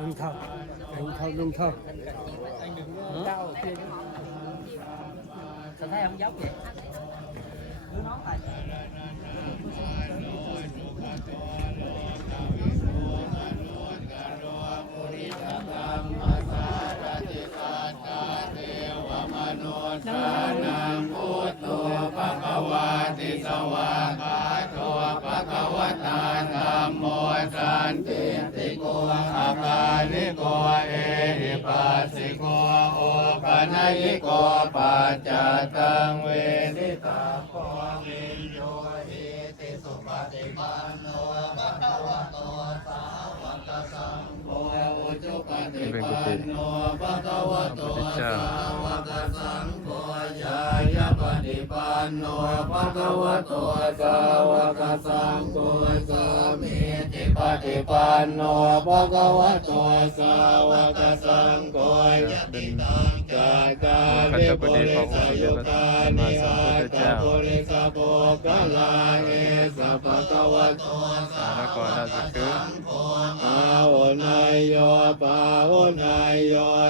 đừng thở đừng thở đừng thở anh đừng cao ở sao thấy em giáo vậy านิโกเอหิปัสสิโกโอปะนายิโกปัจจตังเวนิตาโกวิญโยหิติสุปฏิปันโนภะคะวะโตสาวกสังโฆอุจุปฏิปันโนภะคะวะโตสาวกสังโฆยายะปฏิปันโนภะคะวะโตสาวกสังโฆปฏิปันโนภะคะวะโตสาวกสังโฆยะติตังจากาเิโพริสโยกานิอาตโพริสโปกะลาเอสะภะคะวะโตสาวกสังโฆอาโอนายโย ปาโอนายโย